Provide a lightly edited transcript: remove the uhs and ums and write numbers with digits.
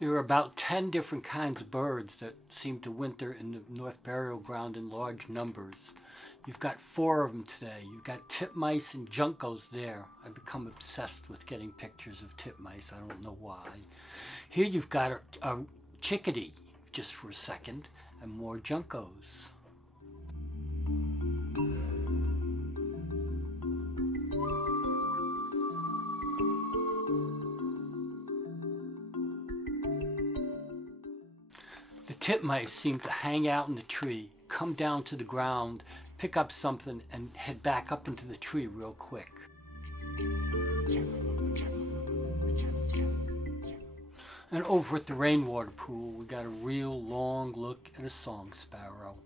There are about 10 different kinds of birds that seem to winter in the North Burial Ground in large numbers. You've got 4 of them today. You've got titmice and juncos there. I've become obsessed with getting pictures of titmice. I don't know why. Here you've got a chickadee, just for a second, and more juncos. The titmice seem to hang out in the tree, come down to the ground, pick up something, and head back up into the tree real quick. And over at the rainwater pool, we got a real long look at a song sparrow.